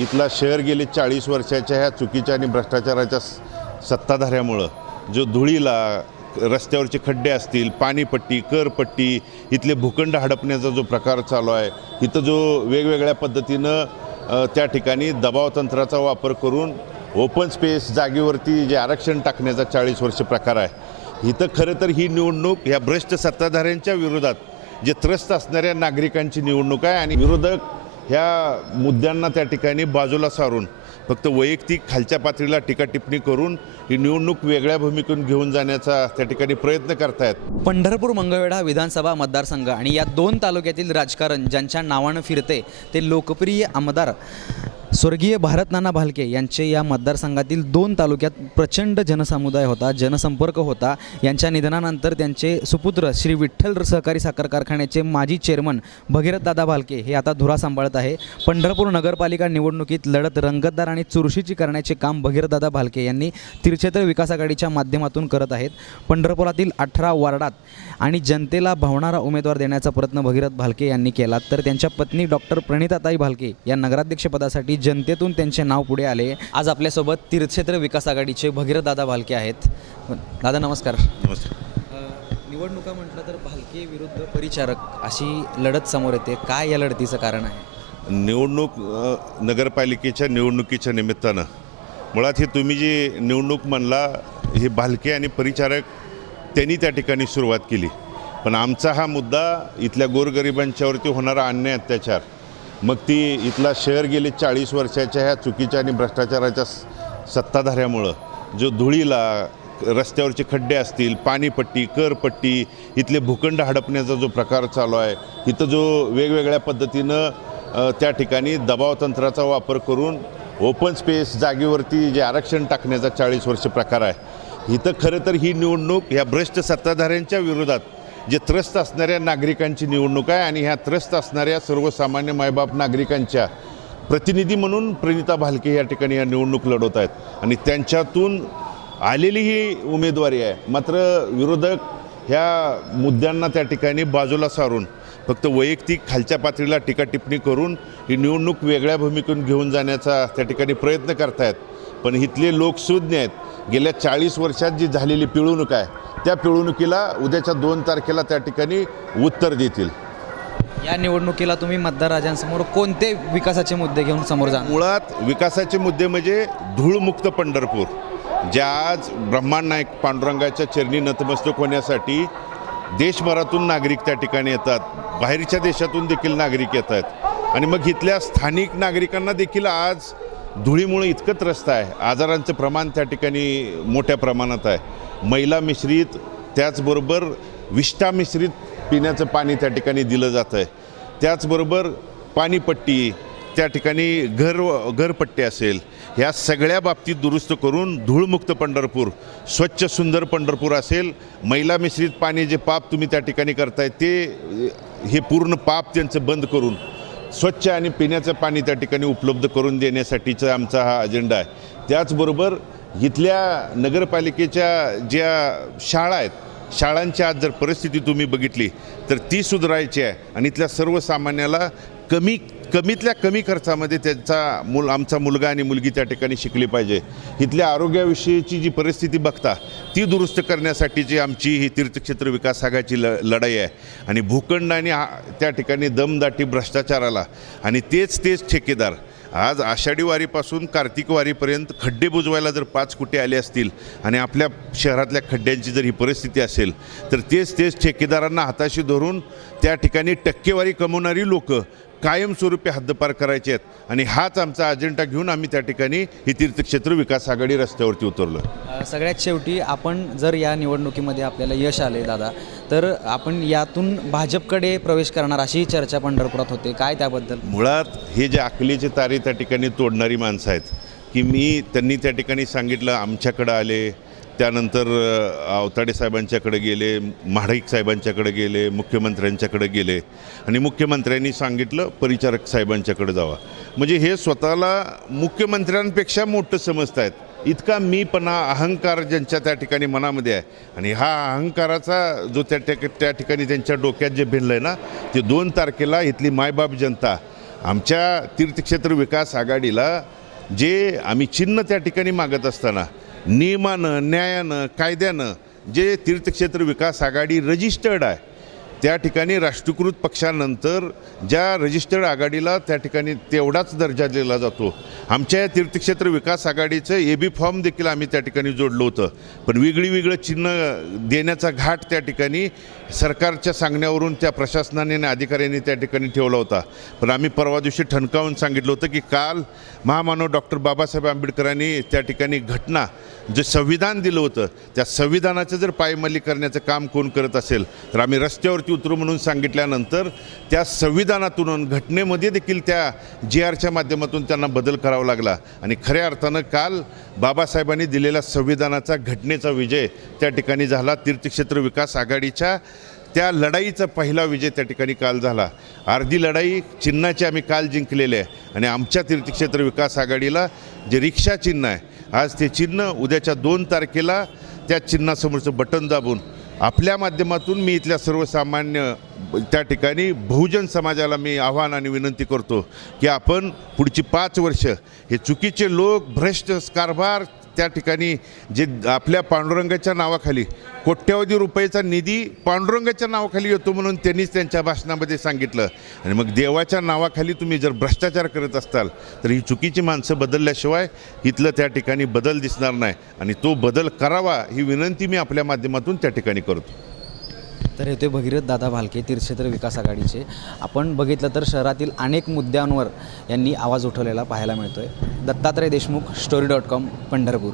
इथला शहर गेले 40 वर्षाच्या ह्या चुकीच्या आणि भ्रष्टाचाराच्या सत्ताधाऱ्यामुळं जो धुळीला रस्त्यावरचे खड्डे असतील, पाणीपट्टी, करपट्टी, इथले भूखंड हडपण्याचा जो प्रकार चालू आहे, इथं जो वेगवेगळ्या पद्धतीनं त्या ठिकाणी दबाव तंत्राचा वापर करून ओपन स्पेस जागेवरती जे आरक्षण टाकण्याचा 40 वर्ष प्रकार आहे, इथं खरं तर ही निवडणूक ह्या भ्रष्ट सत्ताधाऱ्यांच्या विरोधात जे त्रस्त असणाऱ्या नागरिकांची निवडणूक आहे आणि विरोधक ह्या मुद्द्यांना त्या ठिकाणी बाजूला सारून फक्त वैयक्तिक खालच्या पातळीला टीका टिप्पणी करून ही निवडणूक वेगळ्या भूमिकेतून घेऊन जाण्याचा त्या ठिकाणी प्रयत्न करतायत. पंढरपूर मंगळवेढा विधानसभा मतदारसंघ आणि या दोन तालुक्यातील राजकारण ज्यांच्या नावानं फिरते ते लोकप्रिय आमदार स्वर्गीय भारतनाना भालके यांचे या मतदारसंघातील दोन तालुक्यात प्रचंड जनसमुदाय होता, जनसंपर्क होता. यांच्या निधनानंतर त्यांचे सुपुत्र श्री विठ्ठल सहकारी साखर कारखान्याचे माजी चेअरमन भगीरथदादा भालके हे आता धुरा सांभाळत आहे. पंढरपूर नगरपालिका निवडणुकीत लढत रंगतदार आणि चुरशीची करण्याचे काम भगीरथदादा भालके यांनी तीर्थक्षेत्र विकास आघाडीच्या माध्यमातून करत आहेत. पंढरपुरातील 18 वार्डात आणि जनतेला भावणारा उमेदवार देण्याचा प्रयत्न भगीरथ भालके यांनी केला, तर त्यांच्या पत्नी डॉक्टर प्रणिताताई भालके या नगराध्यक्षपदासाठी जनतेतून त्यांचे नाव पुढे आले. आज आपल्यासोबत तीर्थक्षेत्र विकास आघाडीचे भगीरथदादा भालके आहेत. दादा नमस्कार. नमस्कार. निवडणुका म्हटलं तर भालके विरुद्ध परिचारक अशी लढत समोर येते. काय या लढतीचं कारण आहे? निवडणूक नगरपालिकेच्या निवडणुकीच्या निमित्तानं मुळात हे तुम्ही जी निवडणूक म्हणला हे भालके आणि परिचारक त्यांनी त्या ठिकाणी सुरुवात केली, पण आमचा हा मुद्दा इथल्या गोरगरिबांच्यावरती होणारा अन्याय अत्याचार, मग ती इथला शहर गेले 40 वर्षाच्या ह्या चुकीच्या आणि भ्रष्टाचाराच्या सत्ताधाऱ्यामुळं जो धुळीला रस्त्यावरचे खड्डे असतील, पाणीपट्टी, करपट्टी, इथले भूखंड हडपण्याचा जो प्रकार चालू आहे, इथं जो वेगवेगळ्या पद्धतीनं त्या ठिकाणी दबाव तंत्राचा वापर करून ओपन स्पेस जागेवरती जे आरक्षण टाकण्याचा 40 वर्ष प्रकार आहे, इथं खरं तर ही निवडणूक ह्या भ्रष्ट सत्ताधाऱ्यांच्या विरोधात जे त्रस्त असणाऱ्या नागरिकांची निवडणूक आहे आणि ह्या त्रस्त असणाऱ्या सर्वसामान्य मायबाप नागरिकांच्या प्रतिनिधी म्हणून प्रणिता भालके या ठिकाणी या निवडणूक लढवत आहेत आणि त्यांच्यातून आलेली ही उमेदवारी आहे. मात्र विरोधक ह्या मुद्द्यांना त्या ठिकाणी बाजूला सारून फक्त वैयक्तिक खालच्या पातळीला टीका टिप्पणी करून ही निवडणूक वेगळ्या भूमिकेतून घेऊन जाण्याचा त्या ठिकाणी प्रयत्न करतायत. पण इथले लोक सुज्ञ आहेत. गेल्या 40 वर्षात जी झालेली पिळवणूक आहे त्या पिळवणुकीला उद्याच्या 2 तारखेला त्या ठिकाणी उत्तर देतील. या निवडणुकीला तुम्ही मतदारांसमोर कोणते विकासाचे मुद्दे घेऊन समोर जा? मुळात विकासाचे मुद्दे म्हणजे धूळमुक्त पंढरपूर, ज्या आज ब्रह्मांड नायक पांडुरंगाच्या चरणी नतमस्तक होण्यासाठी देशभरातून नागरिक त्या ठिकाणी येतात, बाहेरच्या देशातून देखील नागरिक येत आहेत आणि मग इथल्या स्थानिक नागरिकांना देखील आज धुळीमुळे इतकं त्रस्त आहे. आजारांचं प्रमाण त्या ठिकाणी मोठ्या प्रमाणात आहे. मैला मिश्रित त्याचबरोबर विष्ठा मिश्रित पिण्याचं पाणी त्या ठिकाणी दिलं जातं आहे. त्याचबरोबर पाणीपट्टी त्या ठिकाणी घरपट्टी असेल, ह्या सगळ्या बाबतीत दुरुस्त करून धूळमुक्त पंढरपूर, स्वच्छ सुंदर पंढरपूर असेल. मैला मिश्रित पाणी जे पाप तुम्ही त्या ठिकाणी करताय ते हे पूर्ण पाप त्यांचं बंद करून स्वच्छ आणि पिण्याचं पाणी त्या ठिकाणी उपलब्ध करून देण्यासाठीचा आमचा हा अजेंडा आहे. त्याचबरोबर इथल्या नगरपालिकेच्या ज्या शाळा आहेत, शाळांची आज जर परिस्थिती तुम्ही बघितली तर ती सुधारायची आहे आणि इथल्या सर्वसामान्याला कमीतल्या कमी खर्चामध्ये आमचा मुलगा आणि मुलगी त्या ठिकाणी शिकली पाहिजे. इथल्या आरोग्याविषयीची जी परिस्थिती बघता ती दुरुस्त करण्यासाठीची आमची ही तीर्थक्षेत्र विकास आघाडीची लढाई आहे. आणि भूखंड आणि त्या ठिकाणी दमदाटी भ्रष्टाचाराला आणि तेच ठेकेदार आज आषाढी वारीपासून कार्तिक वारीपर्यंत खड्डे बुजवायला जर 5 कोटी आले असतील आणि आपल्या शहरातल्या खड्ड्यांची जर ही परिस्थिती असेल तर तेच ठेकेदारांना हाताशी धरून त्या ठिकाणी टक्केवारी कमवणारी लोक कायमस्वरूपी हद्दपार करायचे आहेत आणि हाच आमचा अजेंडा घेऊन आम्ही त्या ठिकाणी ही तीर्थक्षेत्र विकास आघाडी रस्त्यावरती उतरलो. सगळ्यात शेवटी आपण जर या निवडणुकीमध्ये आपल्याला यश आले दादा, तर आपण यातून भाजपकडे प्रवेश करणार अशी चर्चा पंढरपुरात होते. काय त्याबद्दल? मुळात हे जे अकलीचे तारे त्या ठिकाणी तोडणारी माणसं आहेत की त्यांनी त्या ठिकाणी सांगितलं आमच्याकडं आले, त्यानंतर आवताडे साहेबांच्याकडे गेले, महाडिक साहेबांच्याकडे गेले, मुख्यमंत्र्यांच्याकडे गेले आणि मुख्यमंत्र्यांनी सांगितलं परिचारक साहेबांच्याकडे जावा. म्हणजे हे स्वतःला मुख्यमंत्र्यांपेक्षा मोठं समजत आहेत. इतका मीपणा, अहंकार ज्यांच्या त्या ठिकाणी मनामध्ये आहे आणि हा अहंकाराचा जो त्या ठिकाणी त्यांच्या डोक्यात जे भिनलं आहे ना, ते 2 तारखेला इथली मायबाप जनता आमच्या तीर्थक्षेत्र विकास आघाडीला जे आम्ही चिन्ह त्या ठिकाणी मागत असताना नियमानं न्यायानं कायद्यानं जे तीर्थक्षेत्र विकास आघाडी रजिस्टर्ड आहे त्या ठिकाणी राष्ट्रीयकृत पक्षानंतर ज्या रजिस्टर्ड आघाडीला त्या ठिकाणी तेवढाच दर्जा दिला जातो. आमच्या या तीर्थक्षेत्र विकास आघाडीचं AB फॉर्म देखील आम्ही त्या ठिकाणी जोडलं होतं, पण वेगळं चिन्ह देण्याचा घाट त्या ठिकाणी सरकारच्या सांगण्यावरून त्या प्रशासनाने आणि अधिकाऱ्यांनी त्या ठिकाणी ठेवला होता. पण आम्ही परवा दिवशी ठणकावून सांगितलं होतं की काल महामानव डॉक्टर बाबासाहेब आंबेडकरांनी त्या ठिकाणी घटना जे संविधान दिलं होतं त्या संविधानाचं जर पायमल्ली करण्याचं काम कोण करत असेल तर आम्ही रस्त्यावरती उतरू म्हणून सांगितल्यानंतर त्या संविधानातून घटनेमध्ये देखील त्या GRच्या माध्यमातून त्यांना बदल करावा लागला आणि खऱ्या अर्थानं काल बाबासाहेबांनी दिलेल्या संविधानाचा घटनेचा विजय त्या ठिकाणी झाला. तीर्थक्षेत्र विकास आघाडीच्या त्या लढाईचा पहिला विजय त्या ठिकाणी काल झाला. अर्धी लढाई चिन्हाची आम्ही काल जिंकलेली आहे आणि आमच्या तीर्थक्षेत्र विकास आघाडीला जे रिक्षा चिन्ह आहे आज ते चिन्ह उद्याच्या 2 तारखेला त्या चिन्हासमोरचं बटन दाबून आपल्या माध्यमातून मी इथल्या सर्वसामान्य त्या ठिकाणी बहुजन समाजाला मी आव्हान आणि विनंती करतो की आपण पुढची 5 वर्ष हे चुकीचे लोक भ्रष्ट कारभार त्या ठिकाणी जे आपल्या पांडुरंगाच्या नावाखाली कोट्यवधी रुपयाचा निधी पांडुरंगाच्या नावाखाली येतो म्हणून त्यांनीच त्यांच्या भाषणामध्ये सांगितलं आणि मग देवाच्या नावाखाली तुम्ही जर भ्रष्टाचार करत असताल तर ही चुकीची माणसं बदलल्याशिवाय इथलं त्या ठिकाणी बदल दिसणार नाही आणि तो बदल करावा ही विनंती मी आपल्या माध्यमातून त्या ठिकाणी करतो. तर हे ते भगीरथ दादा भालके तीर्थक्षेत्र विकास आघाडीचे. आपण बघितलं तर शहरातील अनेक मुद्द्यांवर यांनी आवाज उठवलेला पाहायला मिळतोय. दत्तात्रय देशमुख, story.com, पंढरपूर.